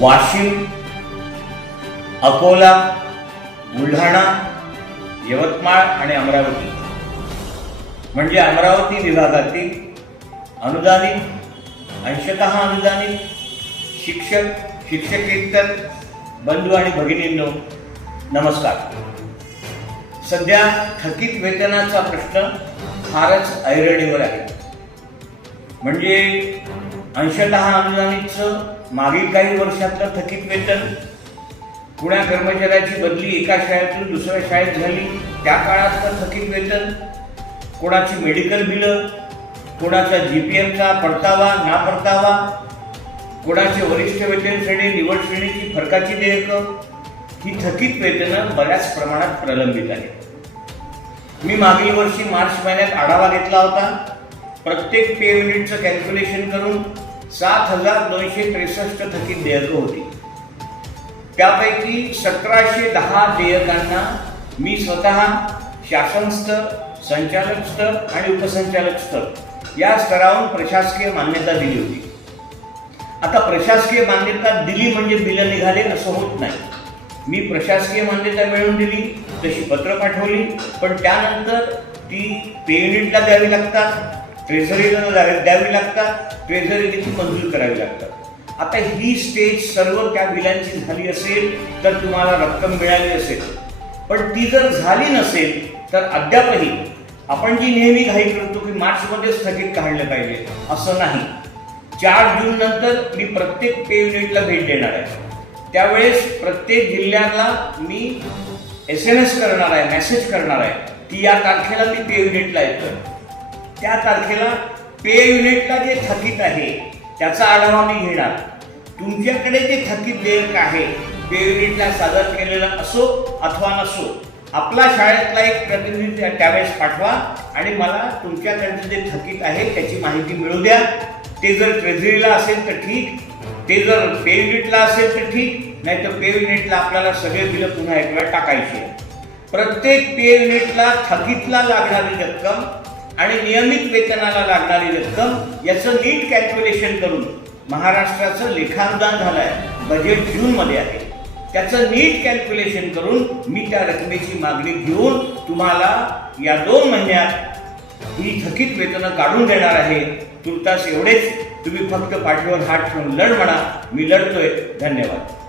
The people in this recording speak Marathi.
वाशिम अकोला बुलढाणा यवतमाळ आणि अमरावती. म्हणजे अमरावती विभागातील अनुदानित अंशतः अनुदानित शिक्षक शिक्षकेतर बंधू आणि भगिनींनो नमस्कार. सध्या थकीत वेतनाचा प्रश्न फारच ऐरणीवर आहे. म्हणजे अंशतः अनुदानितचं मागील काही वर्षातलं थकीत वेतन पुण्या कर्मचाऱ्याची बदली एका शाळेतून दुसऱ्या शाळेत झाली. त्या काळातलं थकीत वेतन कोणाची मेडिकल बिलं कोणाचा जी पी एमचा परतावा ना परतावा कोणाचे वरिष्ठ वेतन श्रेणी निवड श्रेणीची फरकाची देयकं ही थकीत वेतनं बऱ्याच प्रमाणात प्रलंबित आहेत. मी मागील वर्षी मार्च महिन्यात आढावा घेतला होता. प्रत्येक पे युनिटचं कॅल्क्युलेशन करून सात हजार दोनशे त्रेसष्ट थकीत देयकं होती. त्यापैकी सतराशे दहा देयकांना मी स्वतः शासन स्तर संचालक स्तर आणि उपसंचालक स्तर या स्तरावरून प्रशासकीय मान्यता दिली होती. आता प्रशासकीय मान्यता दिली म्हणजे बिलं निघाले असं होत नाही. मी प्रशासकीय मान्यता मिळवून दिली तशी पत्र पाठवली पण त्यानंतर ती पे युनिटला द्यावी लागतात ट्रेझरीला द्यावी द्यावी लागतात ट्रेझरी देखील मंजूर करावी लागतात. आता ही स्टेज सर्व त्या बिलांची झाली असेल तर तुम्हाला रक्कम मिळाली असेल. पण ती जर झाली नसेल तर अद्यापही आपण जी नेहमी घाई करतो की मार्चमध्ये स्थगित काढलं पाहिजे असं नाही. चार जून नंतर मी प्रत्येक पे युनिटला भेट देणार आहे. त्यावेळेस प्रत्येक जिल्ह्याला मी एस एम एस करणार आहे मेसेज करणार आहे. की या तारखेला मी पे युनिटला येतोय. त्या तारखेला पे युनिटला जे थकीत आहे त्याचा आढावा मी घेणार. तुमच्याकडे जे थकीत देयक आहे पे युनिटला सादर केलेलं असो अथवा नसो आपला शाळेतला एक प्रतिनिधी त्या- त्यावेळेस पाठवा आणि मला तुमच्याकडचं जे थकीत आहे त्याची माहिती मिळू द्या. ते जर ट्रेझरीला असेल तर ठीक ते जर पे युनिटला असेल तर ठीक नाही तर पे युनिटला आपल्याला सगळे बिलं पुन्हा एक वेळ टाकायची प्रत्येक पे युनिटला थकीतला लागणारी रक्कम आणि नियमित वेतनाला लागणारी रक्कम याचं नीट कॅल्क्युलेशन करून महाराष्ट्राचं लेखानुदान झालं आहे बजेट जूनमध्ये आहे. त्याचं नीट कॅल्क्युलेशन करून मी त्या रकमेची मागणी घेऊन तुम्हाला या दोन महिन्यात ही थकीत वेतनं काढून देणार आहे. तुर्तास एवढेच. तुम्ही फक्त पाठीवर हात ठेवून लढ म्हणा. मी लढतोय. धन्यवाद.